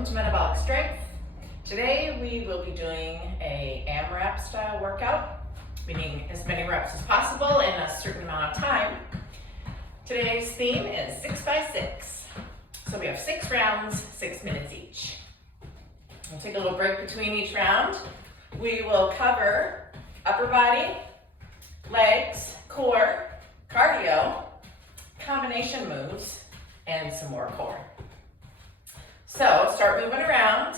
welcome to Metabolic Strength. Today we will be doing a AMRAP style workout, meaning as many reps as possible in a certain amount of time. Today's theme is 6 by 6. So we have 6 rounds, 6 minutes each. We'll take a little break between each round. We will cover upper body, legs, core, cardio, combination moves, and some more core. So start moving around.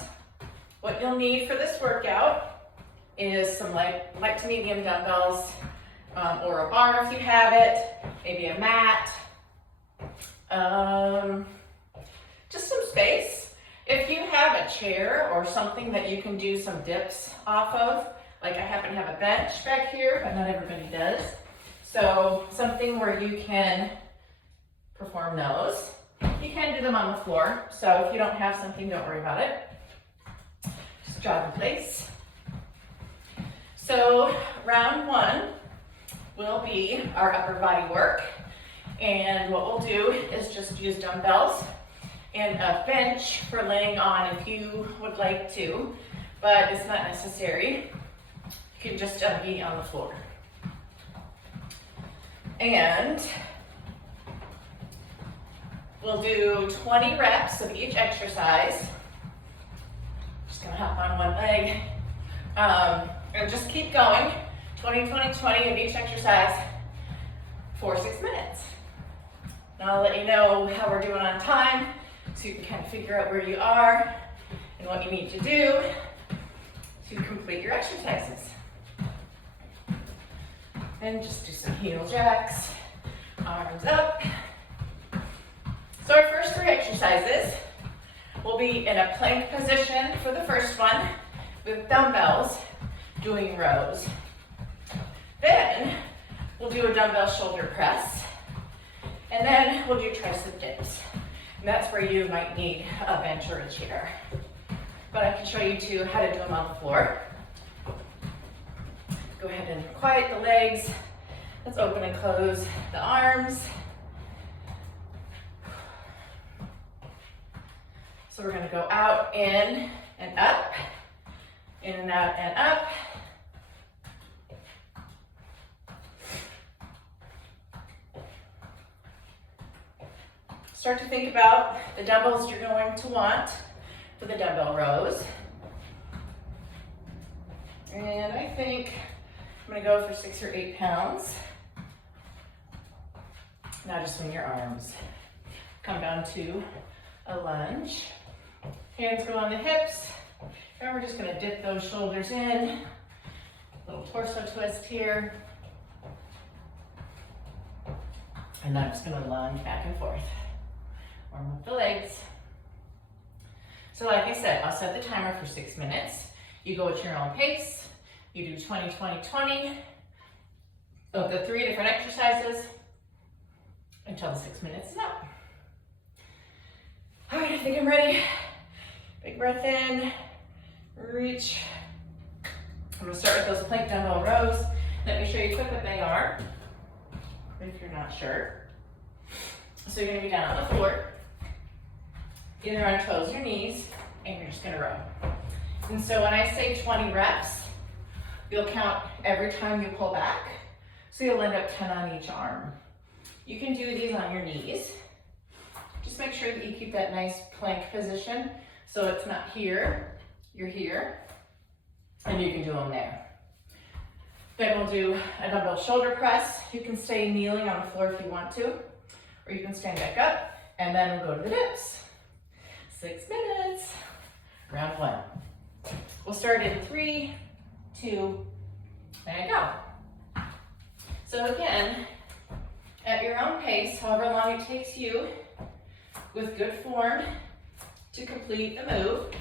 What you'll need for this workout is some light to medium dumbbells, or a bar if you have it, maybe a mat, just some space. If you have a chair or something that you can do some dips off of, like I happen to have a bench back here, but not everybody does. So something where you can perform those. You can do them on the floor, so if you don't have something, don't worry about it. Just jog in place. So round 1 will be our upper body work, and what we'll do is just use dumbbells and a bench for laying on if you would like to, but it's not necessary. You can just be on the floor. And we'll do 20 reps of each exercise. Just gonna hop on one leg. And just keep going. 20, 20, 20 of each exercise for 6 minutes. Now I'll let you know how we're doing on time so you can kind of figure out where you are and what you need to do to complete your exercises. And just do some heel jacks, arms up. So our first 3 exercises will be in a plank position for the first one with dumbbells doing rows. Then we'll do a dumbbell shoulder press, and then we'll do tricep dips. And that's where you might need a bench or a chair. But I can show you too how to do them on the floor. Go ahead and quiet the legs. Let's open and close the arms. So we're gonna go out, in, and up, in and out and up. Start to think about the dumbbells you're going to want for the dumbbell rows. And I think I'm gonna go for 6 or 8 pounds. Now just swing your arms. Come down to a lunge. Hands go on the hips. And we're just gonna dip those shoulders in. Little torso twist here. And then I'm just gonna lunge back and forth. Warm up the legs. So like I said, I'll set the timer for 6 minutes. You go at your own pace. You do 20, 20, 20 of the 3 different exercises until the 6 minutes is up. All right, I think I'm ready. Big breath in, reach. I'm gonna start with those plank dumbbell rows. Let me show you quick what they are, if you're not sure. So you're gonna be down on the floor, either on toes or knees, and you're just gonna row. And so when I say 20 reps, you'll count every time you pull back, so you'll end up 10 on each arm. You can do these on your knees. Just make sure that you keep that nice plank position so it's not here, you're here, and you can do them there. Then we'll do a dumbbell shoulder press. You can stay kneeling on the floor if you want to, or you can stand back up, and then we'll go to the dips. 6 minutes, round 1. We'll start in 3, 2, and go. So again, at your own pace, however long it takes you, with good form to complete the move.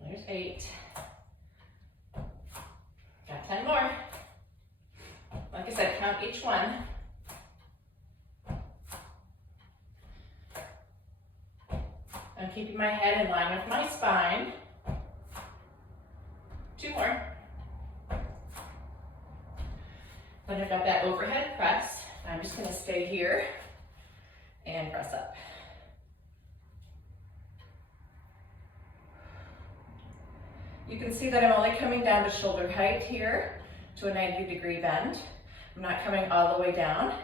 There's 8. Got 10 more. Like I said, count each one. I'm keeping my head in line with my spine. 2 more. Then I've got that overhead press. I'm just gonna stay here and press up. You can see that I'm only coming down to shoulder height here to a 90-degree bend. I'm not coming all the way down.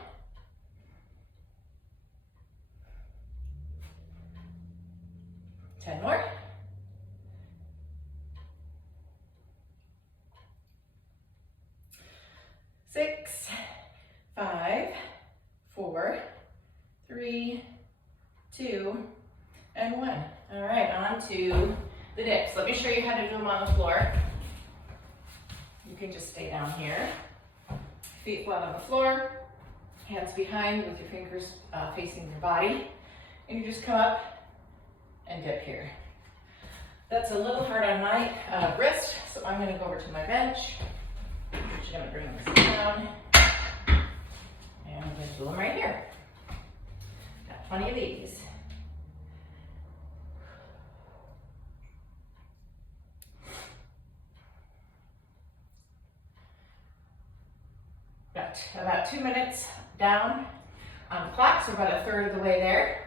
Ten more. 6, 5, 4, 3, 2, and 1. All right, on to the dips. Let me show you how to do them on the floor. You can just stay down here. Feet flat on the floor, hands behind with your fingers facing your body. And you just come up and dip here. That's a little hard on my wrist, so I'm gonna go over to my bench. I'm just gonna bring this down. And I'm gonna do them right here. Got plenty of these. Got about 2 minutes down on the clock, so about a third of the way there.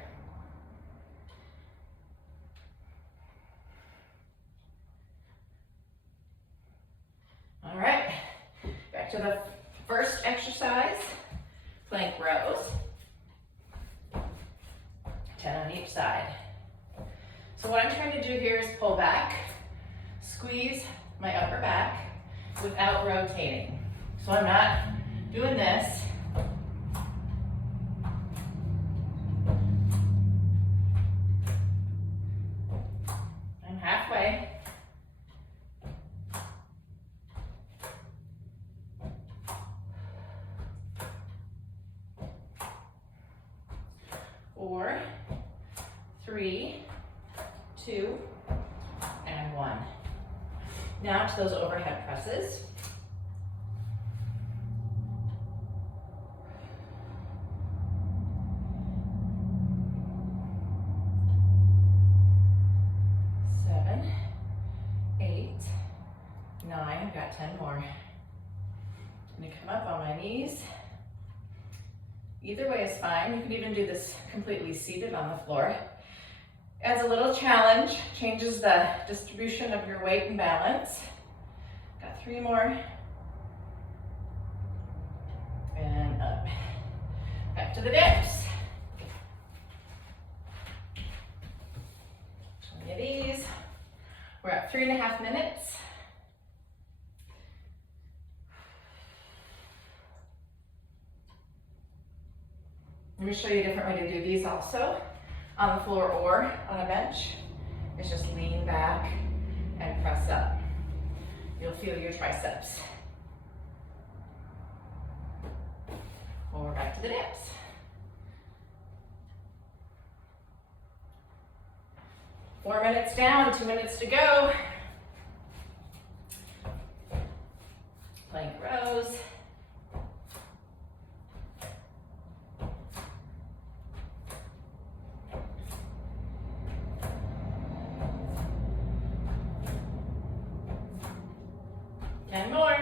All right, back to the first exercise, plank rows, 10 on each side. So what I'm trying to do here is pull back, squeeze my upper back without rotating. So I'm not doing this. I'm halfway. Four, 3, 2, and 1. Now to those overhead presses. I've got 10 more. I'm gonna come up on my knees. Either way is fine. You can even do this completely seated on the floor. Adds a little challenge, changes the distribution of your weight and balance. Got 3 more. And up. Back to the dips. 20 of these. We're at 3.5 minutes. Let me show you a different way to do these also. On the floor or on a bench. It's just lean back and press up. You'll feel your triceps. Well, we're back to the dips. Four minutes down, 2 minutes to go. Plank rows. More.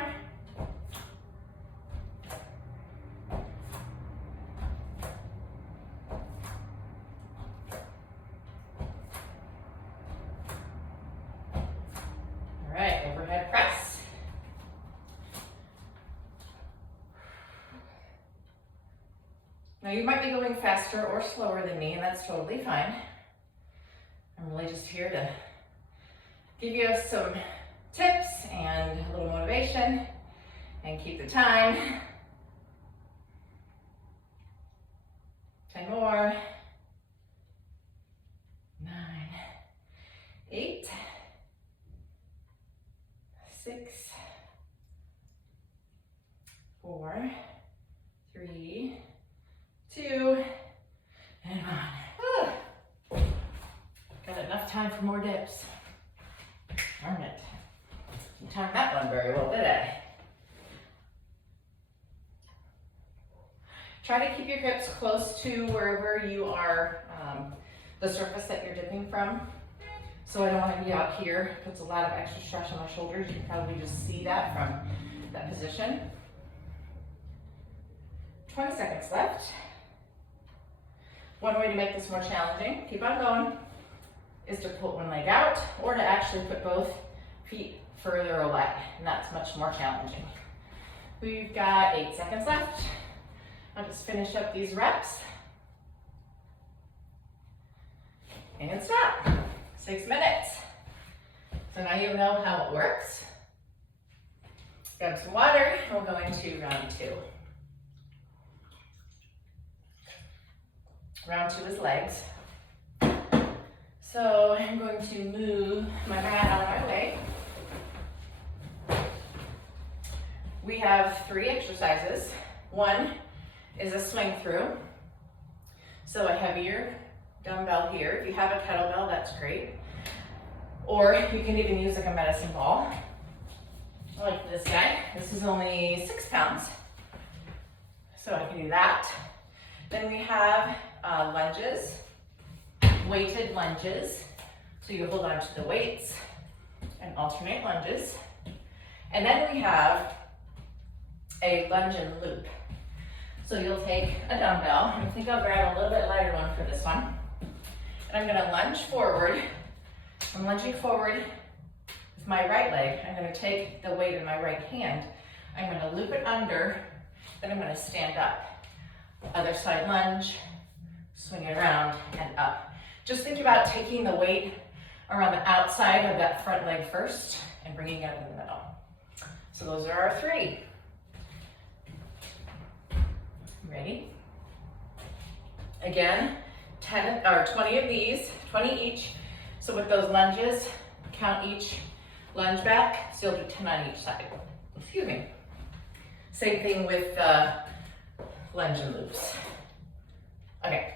All right, overhead press. Now you might be going faster or slower than me, and that's totally fine. I'm really just here to give you some tips and a little motivation and keep the time. 10 more. 9, 8, 6, 4, 3, 2, and 1. Got enough time for more dips. Darn it. Didn't time that one very well, did I? Try to keep your hips close to wherever you are, the surface that you're dipping from. So I don't want to be out here. It puts a lot of extra stress on my shoulders. You can probably just see that from that position. 20 seconds left. One way to make this more challenging, keep on going, is to put one leg out or to actually put both feet further away, and that's much more challenging. We've got 8 seconds left. I'll just finish up these reps. And stop. 6 minutes. So now you know how it works. Grab some water, and we'll go into round 2. Round 2 is legs. So I'm going to move my mat out of my way. We have 3 exercises. One is a swing through. So a heavier dumbbell here. If you have a kettlebell, that's great. Or you can even use like a medicine ball. Like this guy. This is only 6 pounds. So I can do that. Then we have lunges, weighted lunges. So you hold on to the weights and alternate lunges. And then we have a lunge and loop. So you'll take a dumbbell. I think I'll grab a little bit lighter one for this one. And I'm gonna lunge forward. I'm lunging forward with my right leg. I'm gonna take the weight in my right hand. I'm gonna loop it under, then I'm gonna stand up. Other side lunge, swing it around and up. Just think about taking the weight around the outside of that front leg first and bringing it up in the middle. So those are our 3. Ready? Again, 10 or 20 of these, 20 each. So with those lunges, count each lunge back. So you'll do 10 on each side. Excuse me. Same thing with lunge and loops. Okay,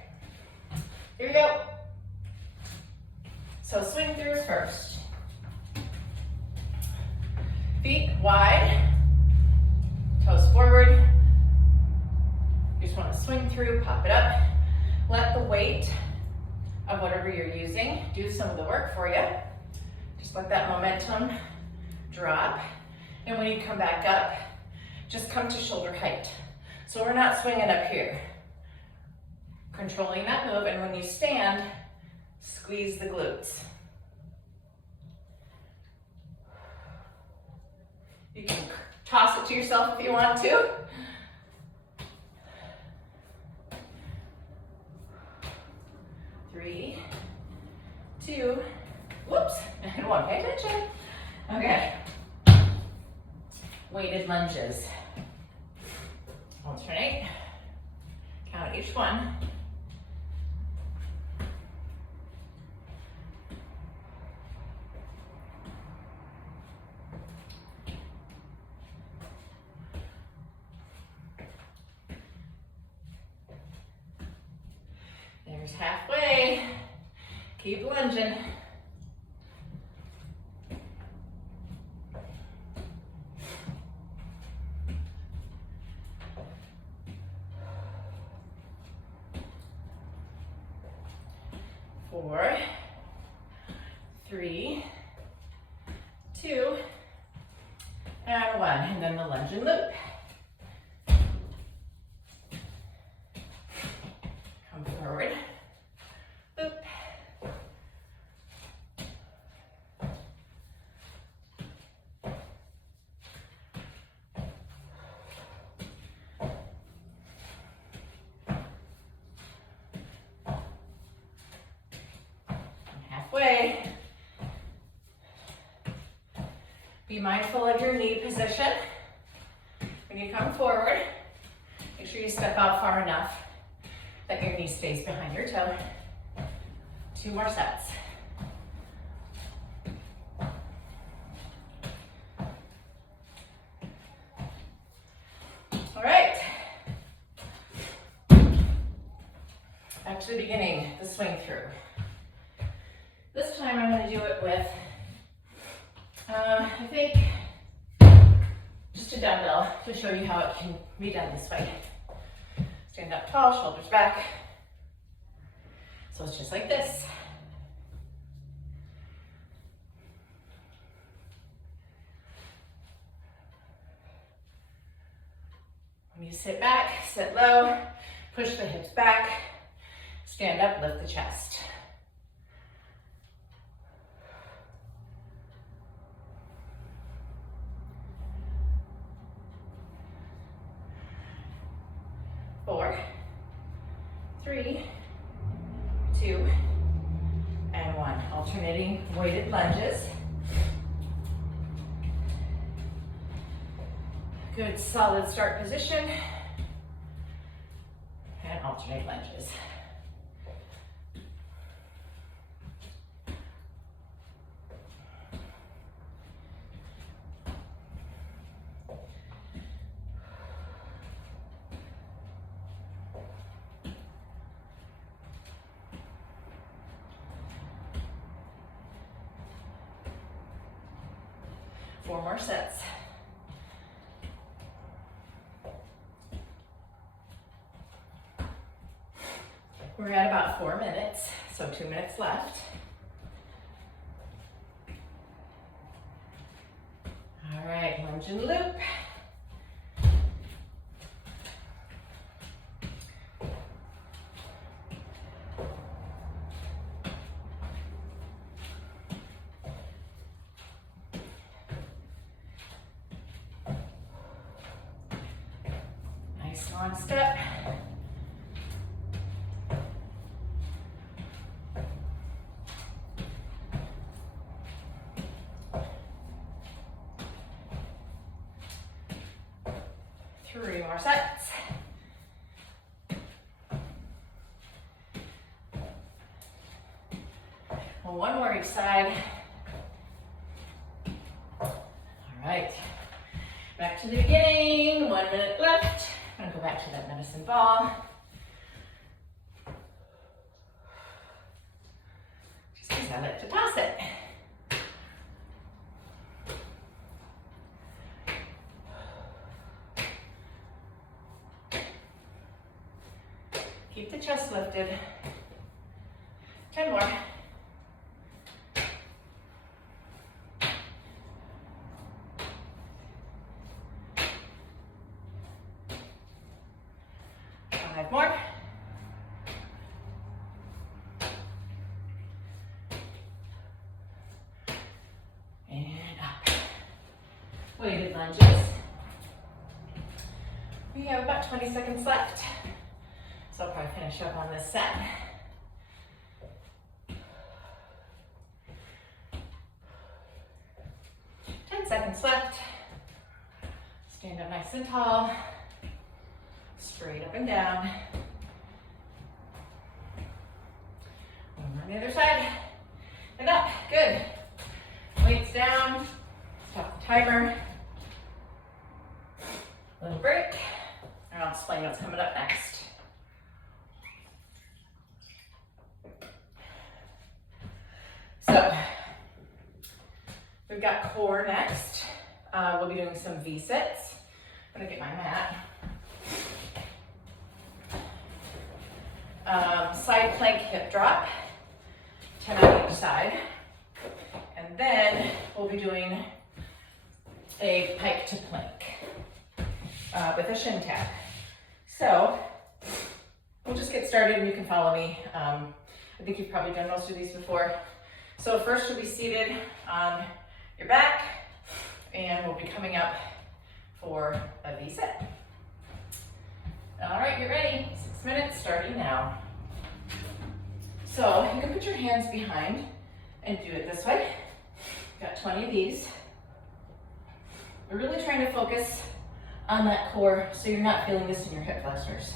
here we go. So swing throughs first. Feet wide, toes forward. You just want to swing through, pop it up. Let the weight of whatever you're using do some of the work for you. Just let that momentum drop. And when you come back up, just come to shoulder height. So we're not swinging up here. Controlling that move, and when you stand, squeeze the glutes. You can toss it to yourself if you want to. Three, 2, whoops, and 1. Pay attention. Okay. Weighted lunges. Alternate. Count each one. There's halfway. Keep lunging. Four, 3, 2, and 1. And then the lunge and loop. Come forward. Loop. Halfway. Be mindful of your knee position. When you come forward, make sure you step out far enough that your knee stays behind your toe. 2 more sets. All right. Back to the beginning, the swing through. This time I'm going to do it with, I think, just a dumbbell to show you how it can be done this way. Stand up tall, shoulders back. So it's just like this. When You sit back, sit low, push the hips back, stand up, lift the chest. Four, three, two, and one. Alternating weighted lunges. Good solid start position. And alternate lunges. Four more sets. We're at about 4 minutes, so 2 minutes left. All right, lunge and loop. Nice long step. Three more sets. Well, one more each side. All right, back to the beginning. 1 minute left. I'm gonna go back to that medicine ball. Just because I like to toss it. Keep the chest lifted. 10 more. Five more. And up. Weighted lunges. We have about 20 seconds left. So I'll probably finish up on this set. Seconds left. Stand up nice and tall. Straight up and down. Over on the other side. And up. Good. Weights down. Stop the timer. Little break. And I'll explain what's coming up next. So, we've got core next. We'll be doing some V-sits. I'm gonna get my mat. Side plank hip drop, 10 on each side. And then we'll be doing a pike to plank with a shin tap. So, we'll just get started and you can follow me. I think you've probably done most of these before. So first you'll be seated on your back and we'll be coming up for a V-sit. All right, get ready. 6 minutes starting now. So you can put your hands behind and do it this way. Got 20 of these. We're really trying to focus on that core so you're not feeling this in your hip flexors.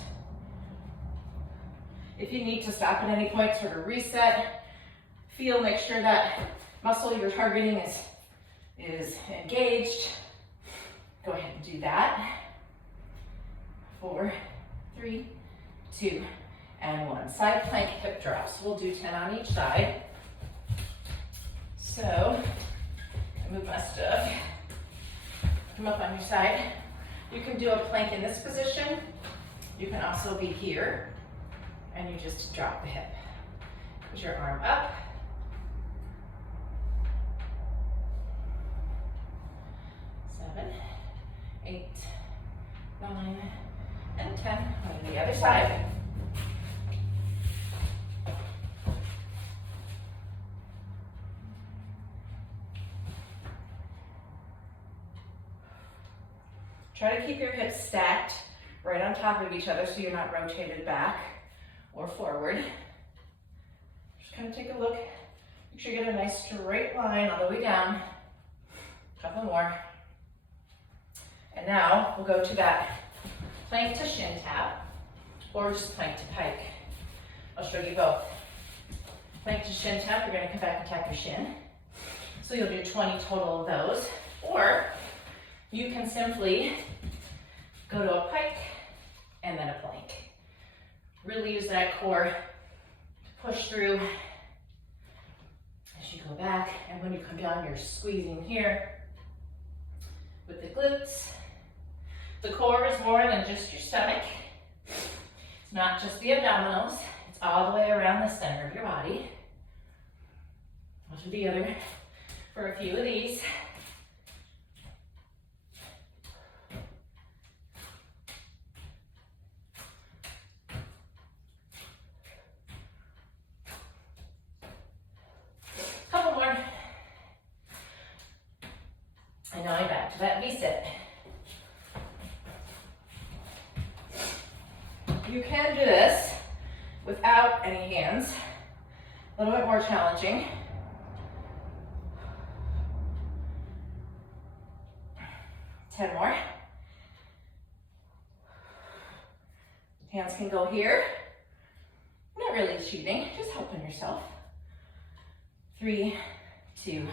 If you need to stop at any point, sort of reset, make sure that muscle you're targeting is engaged. Go ahead and do that. 4, 3, 2, and 1. Side plank hip drops. We'll do 10 on each side. So, I move my stuff. Come up on your side. You can do a plank in this position. You can also be here, and you just drop the hip. Put your arm up. 7, 8, 9, and 10. On the other side. Try to keep your hips stacked right on top of each other so you're not rotated back or forward. Just kind of take a look. Make sure you get a nice straight line all the way down. Couple more. And now we'll go to that plank to shin tap or just plank to pike. I'll show you both. Plank to shin tap, you're gonna come back and tap your shin. So you'll do 20 total of those. Or you can simply go to a pike and then a plank. Really use that core to push through as you go back. And when you come down, you're squeezing here with the glutes. The core is more than just your stomach. It's not just the abdominals. It's all the way around the center of your body. I'll do the other for a few of these. Couple more. And now I'm back to that V-sit. You can do this without any hands. A little bit more challenging. Ten more. Hands can go here. Not really cheating, just helping yourself. 3, 2,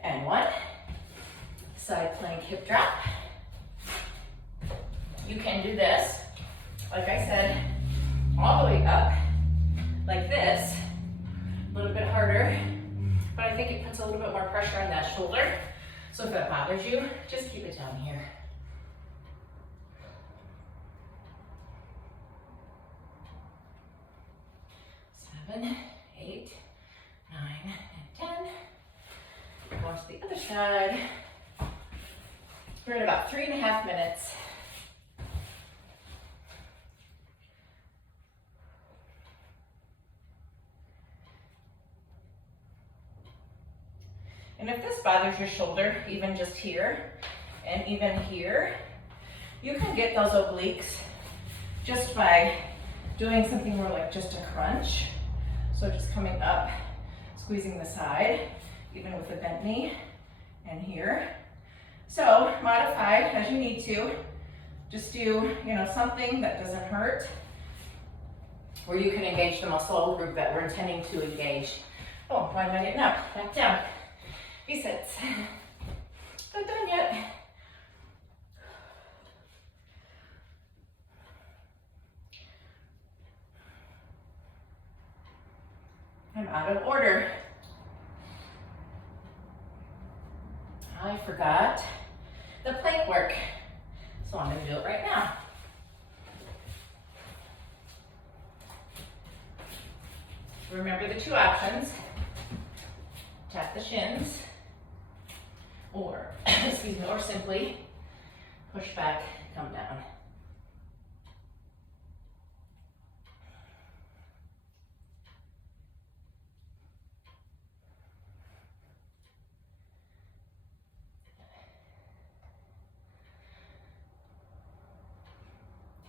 and 1. Side plank hip drop. You can do this, like I said, all the way up, like this. A little bit harder, but I think it puts a little bit more pressure on that shoulder. So if that bothers you, just keep it down here. 7, 8, 9, and 10. Go on to the other side. We're at about 3.5 minutes. And if this bothers your shoulder, even just here and even here, you can get those obliques just by doing something more like just a crunch. So just coming up, squeezing the side, even with the bent knee, and here. So modify as you need to. Just do, something that doesn't hurt, where you can engage the muscle group that we're intending to engage. Oh, why am I getting up? Back down. V-sits. Not done yet. I'm out of order. I forgot the plank work, so I'm going to do it right now. Remember the 2 options. Tap the shins, or, or simply push back, come down.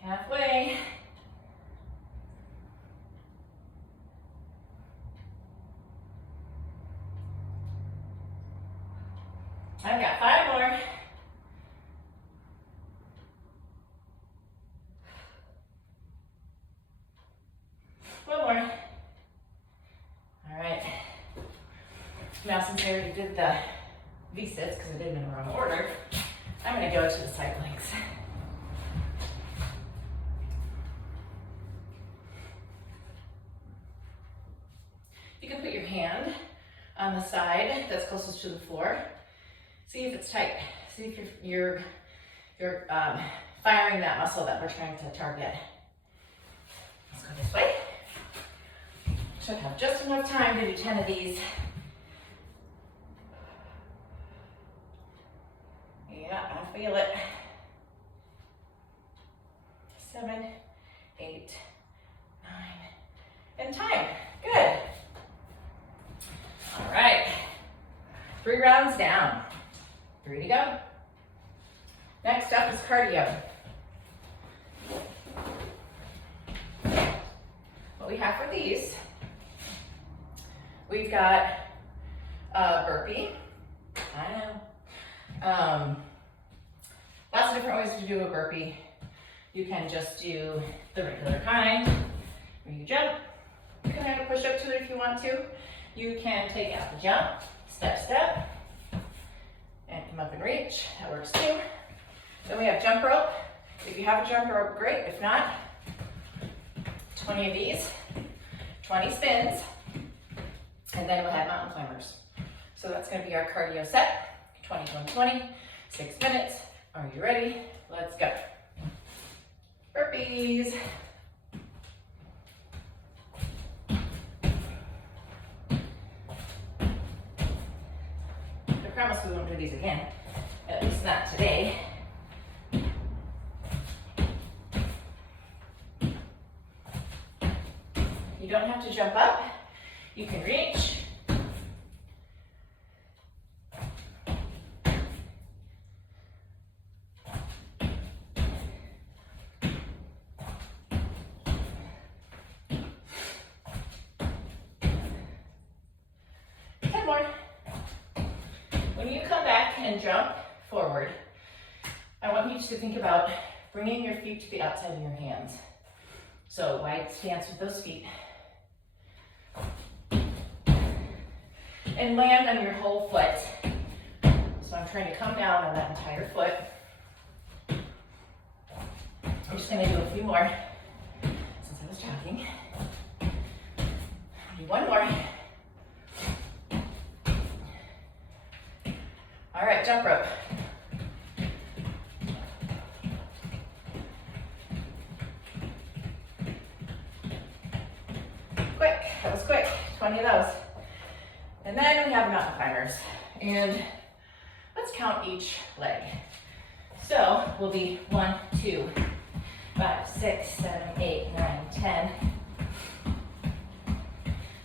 Halfway. I've got 5 more. One more. All right. Now, since I already did the V-sits, because I did them in the wrong order, I'm going to go to the side planks. You can put your hand on the side that's closest to the floor. See if it's tight. See if you're firing that muscle that we're trying to target. Let's go this way. Should have just enough time to do 10 of these. Yeah, I feel it. 7, 8, 9, and time. Good. All right. 3 rounds down. 3 to go. Next up is cardio. What we have for these, we've got a burpee. I know. Lots of different ways to do a burpee. You can just do the regular kind, where you jump. You can add a push up to it if you want to. You can take out the jump, step, step, and come up and reach. That works too. Then we have jump rope. If you have a jump rope, great. If not, 20 of these, 20 spins, and then we'll have mountain climbers. So that's going to be our cardio set. 20, 20, 20, 6 minutes. Are you ready? Let's go. Burpees. I promise we won't do these again, at least not today. You don't have to jump up. You can reach. 10 more. When you come back and jump forward, I want you to think about bringing your feet to the outside of your hands. So wide stance with those feet. And land on your whole foot. So I'm trying to come down on that entire foot. I'm just going to do a few more since I was talking. Do one more. All right, jump rope. Quick, that was quick, 20 of those. And then we have mountain climbers. And let's count each leg. So we'll be 1, 2, 5, 6, 7, 8, 9, 10,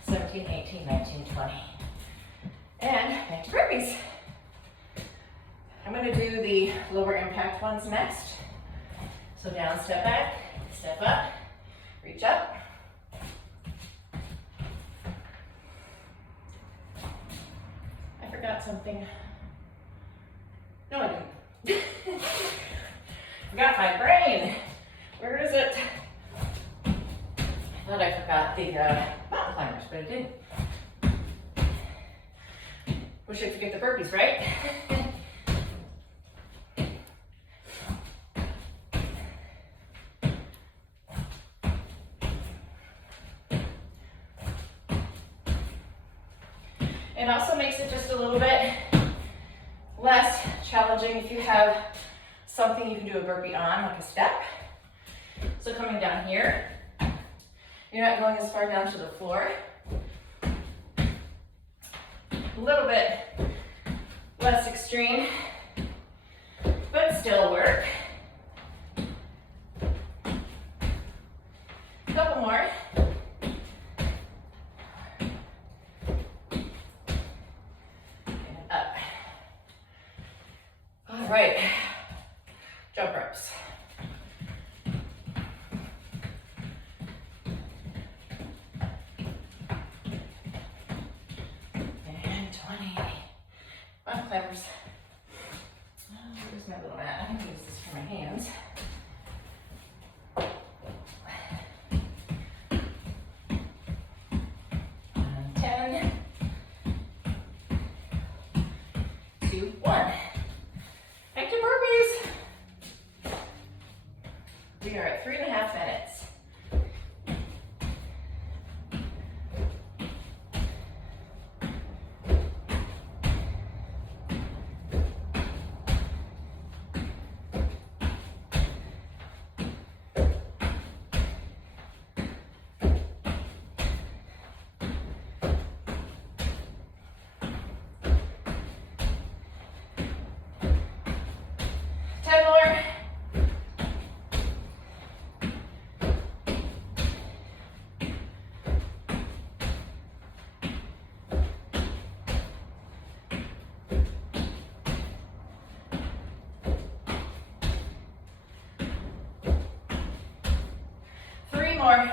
17, 18, 19, 20. And back to burpees. I'm going to do the lower impact ones next. So down, step back, step up, reach up. I forgot something. No, I didn't. Forgot my brain. Where is it? I thought I forgot the mountain climbers, but I didn't. Wish I'd forget the burpees, right? It also makes it just a little bit less challenging if you have something you can do a burpee on, like a step. So coming down here, you're not going as far down to the floor. A little bit less extreme, but still work. A couple more. All right, jump ropes. And 20. Mountain climbers. Oh, where's my little mat? I can use this for my hands. And 10, 2, 1. Back to burpees. We are at 3.5 minutes. more.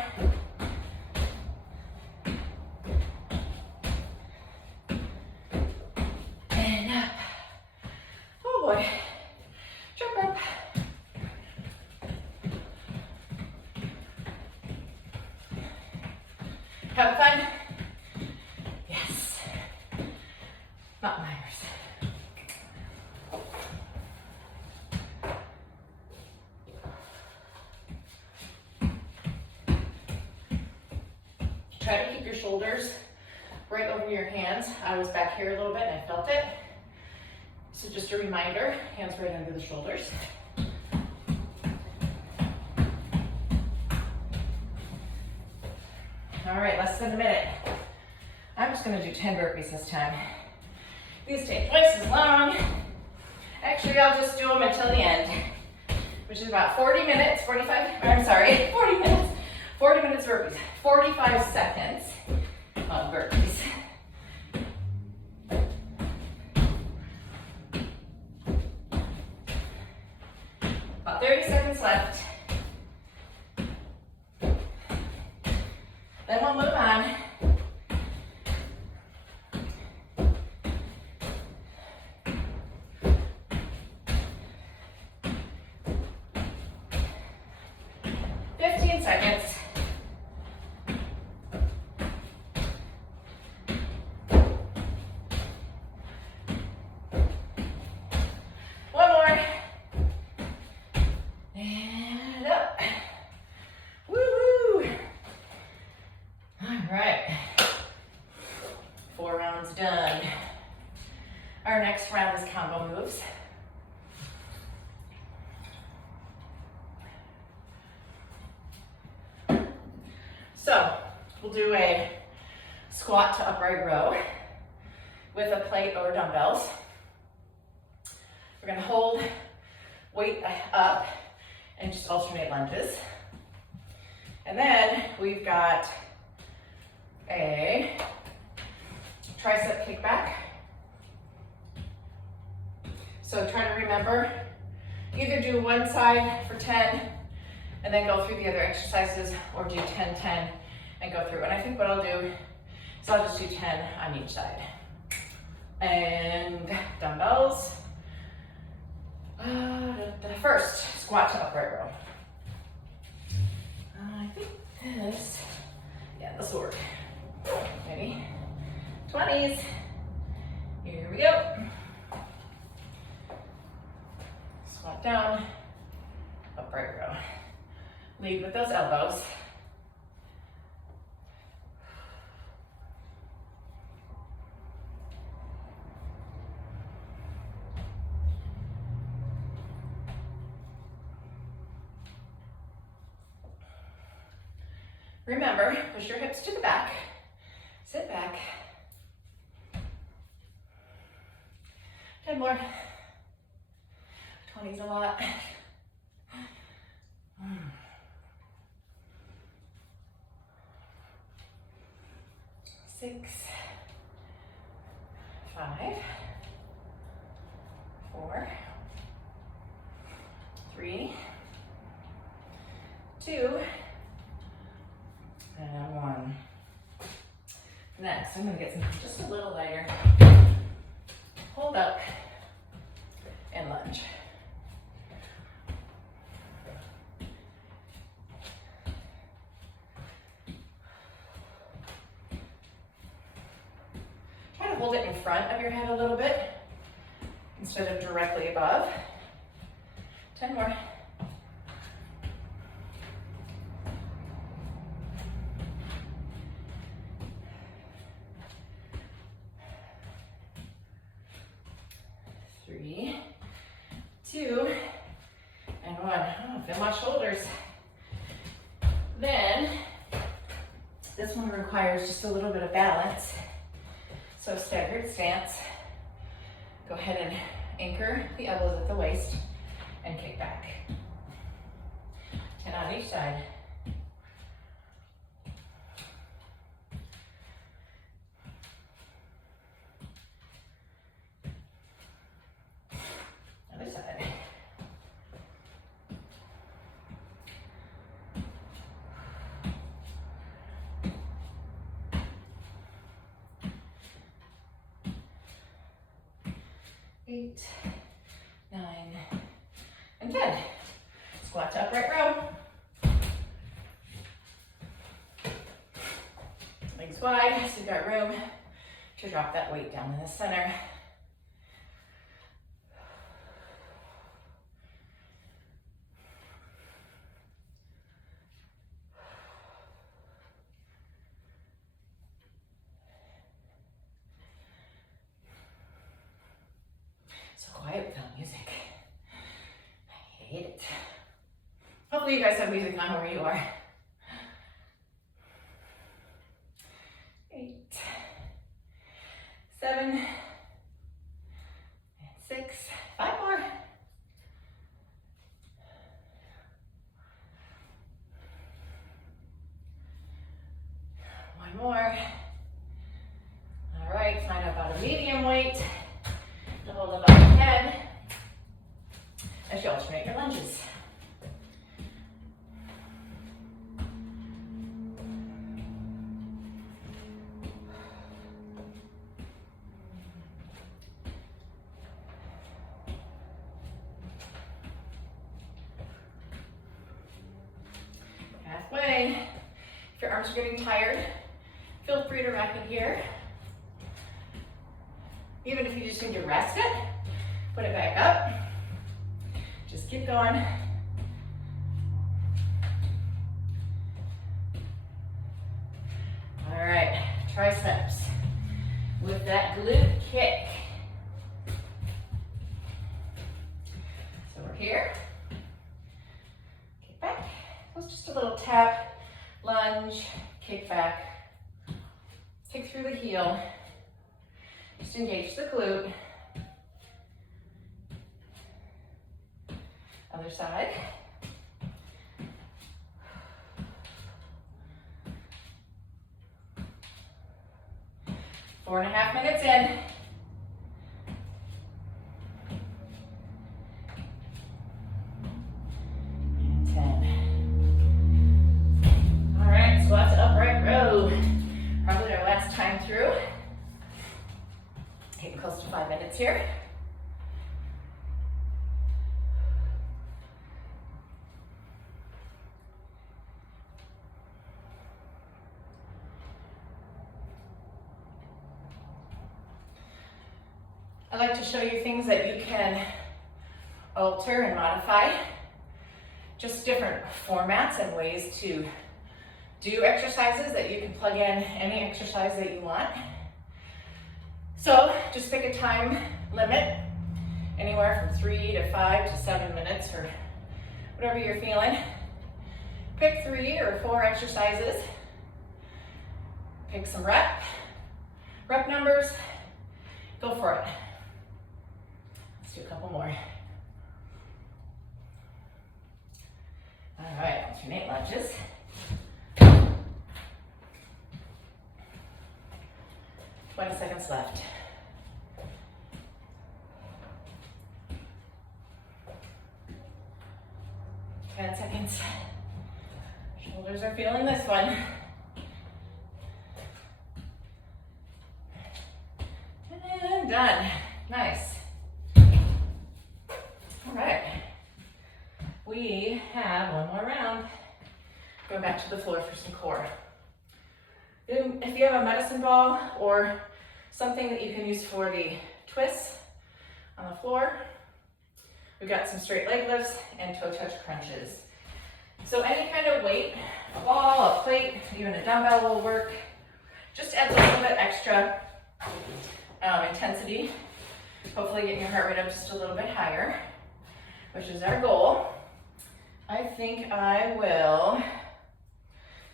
And up. Oh boy. Jump up. Have fun? Yes. Mountain climbers. Try to keep your shoulders right over your hands. I was back here a little bit and I felt it. So just a reminder, hands right under the shoulders. All right, less than a minute. I'm just gonna do 10 burpees this time. These take twice as long. Actually, I'll just do them until the end, which is about 40 minutes, 40 minutes, 40 minutes burpees, 45 seconds of burpees. About 30 seconds left. Then we'll move on. Seconds. One more. And up. Woo-hoo. All right. 4 rounds done. Our next round is combo moves. So we'll do a squat to upright row with a plate or dumbbells. We're gonna hold weight up and just alternate lunges. And then we've got a tricep kickback. So try to remember, either do one side for 10 and then go through the other exercises, or do 10, 10, and go through. And I think what I'll do is I'll just do 10 on each side. And dumbbells. First, squat to upright row. I think this will work. Ready? 20s. Here we go. Squat down, upright row. Lead with those elbows. Remember, push your hips to the back, sit back. 10 more. 20's a lot. 6, 5, 4, 3, 2, and 1. Next, I'm going to get some just a little lighter. Hold up and lunge. Try to hold it in front of your head a little bit instead of directly above. 10 more. Three, 2, and 1. Oh, feel my shoulders. Then, this one requires just a little bit of balance. So staggered stance. Go ahead and anchor the elbows at the waist and kick back. 10 on each side. Other side. 8, 9, and 10. Squat to upright row. Legs wide, so you've got room to drop that weight down in the center. So quiet without music. I hate it. Hopefully you guys have music on where you are. 8, 7, and 6. 5 more. One more. All right, find about a medium weight to hold above the head as you alternate your lunges. Halfway. If your arms are getting tired, feel free to wrap it here. Even if you just need to rest it, put it back up. Just keep going. All right, triceps with that glute kick. So we're here. Kick back. So it's just a little tap, lunge, kick back. Kick through the heel. Just engage the glute. Other side. Four and a half minutes in. And 10. All right, squat to upright row. Probably our last time through. Getting close to 5 minutes here. I like to show you things that you can alter and modify. Just different formats and ways to do exercises that you can plug in any exercise that you want. So just pick a time limit, anywhere from 3 to 5 to 7 minutes or whatever you're feeling. Pick 3 or 4 exercises. Pick some rep numbers. Go for it. Let's do a couple more. All right, alternate lunges. Seconds left. 10 seconds. Shoulders are feeling this one. And done. Nice. All right. We have one more round. Going back to the floor for some core. If you have a medicine ball or something that you can use for the twists on the floor, we've got some straight leg lifts and toe touch crunches. So any kind of weight, a ball, a plate, even a dumbbell will work. Just adds a little bit extra intensity. Hopefully getting your heart rate up just a little bit higher, which is our goal. I think I will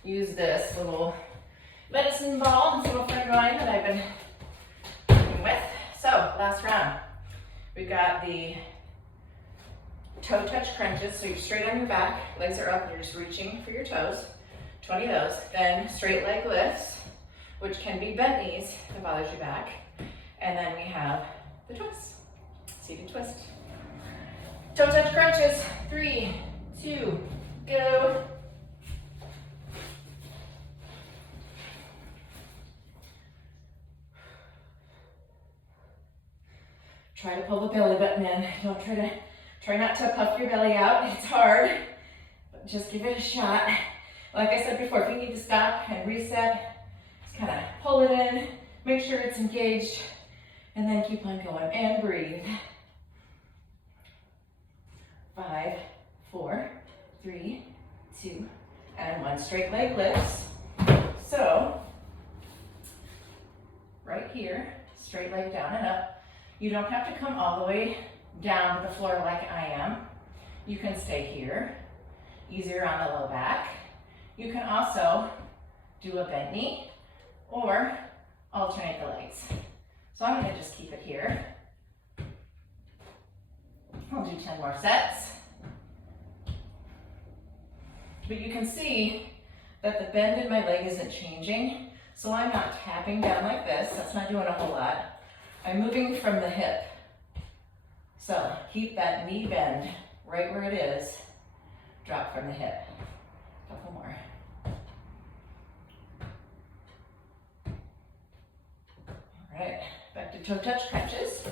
use this little medicine ball. It's a little friend of mine that I've been working with. So last round, we've got the toe touch crunches. So you're straight on your back, legs are up, you're just reaching for your toes. 20 of those. Then straight leg lifts, which can be bent knees if it bothers your back. And then we have the twist, seated twist. Toe touch crunches, 3, 2, go. Try to pull the belly button in. Don't try not to puff your belly out. It's hard, but just give it a shot. Like I said before, if you need to stop and reset, just kind of pull it in, make sure it's engaged, and then keep on going and breathe. 5, 4, 3, 2, and 1. Straight leg lifts. So, right here, straight leg down and up. You don't have to come all the way down to the floor like I am. You can stay here, easier on the low back. You can also do a bent knee or alternate the legs. So I'm going to just keep it here. I'll do 10 more sets. But you can see that the bend in my leg isn't changing, so I'm not tapping down like this. That's not doing a whole lot. I'm moving from the hip. So keep that knee bend right where it is. Drop from the hip. Couple more. All right, back to toe touch crunches.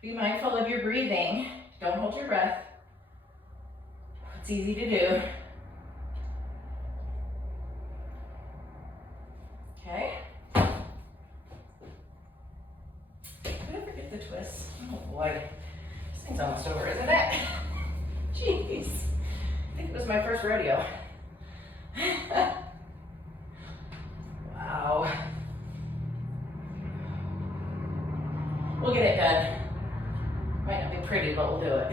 Be mindful of your breathing. Don't hold your breath. It's easy to do. Okay. Did I forget the twist? Oh boy. This thing's almost over, isn't it? Jeez. I think it was my first rodeo. Wow. We'll get it done. Might not be pretty, but we'll do it.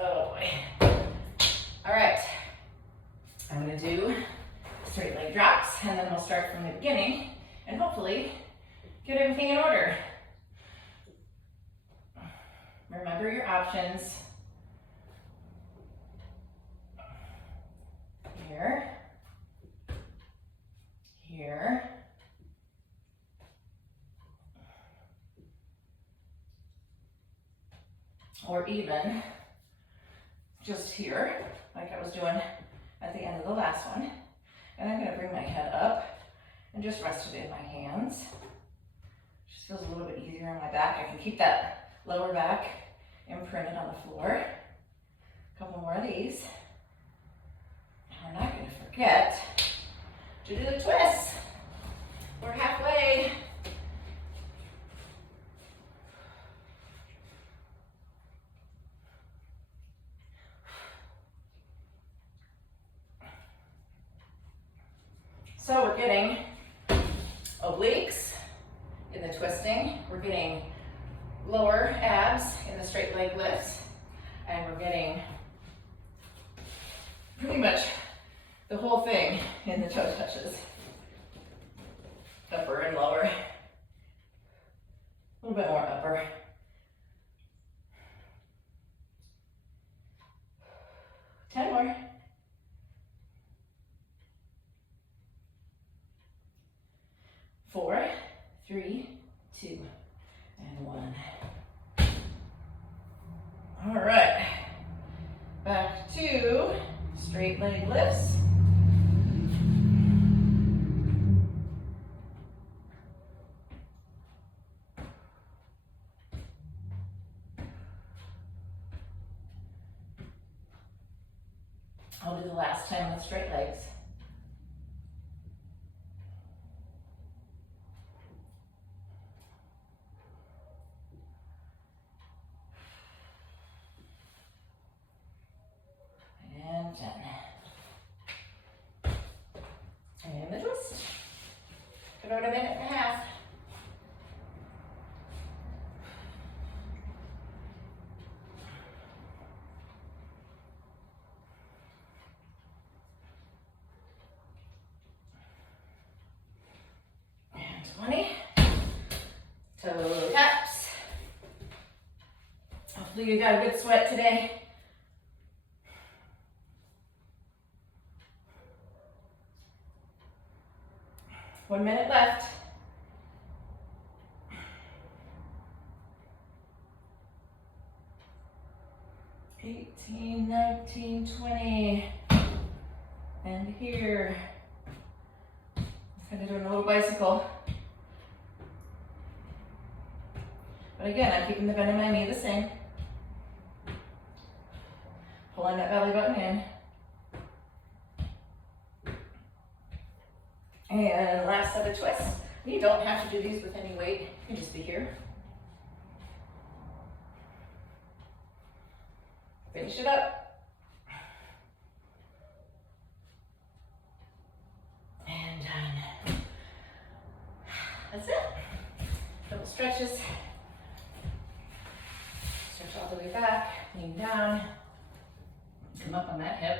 Oh boy. All right. I'm going to do straight leg drops, and then we'll start from the beginning and hopefully get everything in order. Remember your options. Here. Here. Or even just here, like I was doing at the end of the last one. And I'm going to bring my head up and just rest it in my hands. Just feels a little bit easier on my back. I can keep that lower back imprinted on the floor. A couple more of these. And we're not going to forget to do the twists. We're halfway. So we're getting obliques in the twisting, we're getting lower abs in the straight leg lifts, and we're getting pretty much the whole thing in the toe touches. Upper and lower. A little bit more upper. Ten more. 4, 3, 2, and 1. All right, back to straight leg lifts. I'll do the last time with straight legs. And 10. And the twist. About a minute and a half. And 20. Toe taps. Hopefully you got a good sweat today. One minute left. $18. and here. Kind of doing a little bicycle. But again, I'm keeping the bend in my knee the same. Pulling that belly button in. And last set of twists. You don't have to do these with any weight. You can just be here. Finish it up. And done. That's it. Double stretches. Stretch all the way back, lean down. Come up on that hip.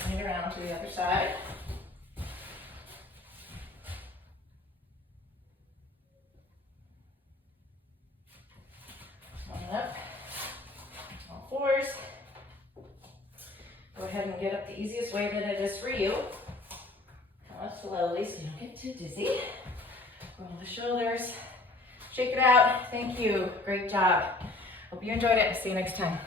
Swing it around to the other side. Line up. All fours. Go ahead and get up the easiest way that it is for you. Come up slowly so you don't get too dizzy. Roll the shoulders. Shake it out. Thank you. Great job. Hope you enjoyed it. See you next time.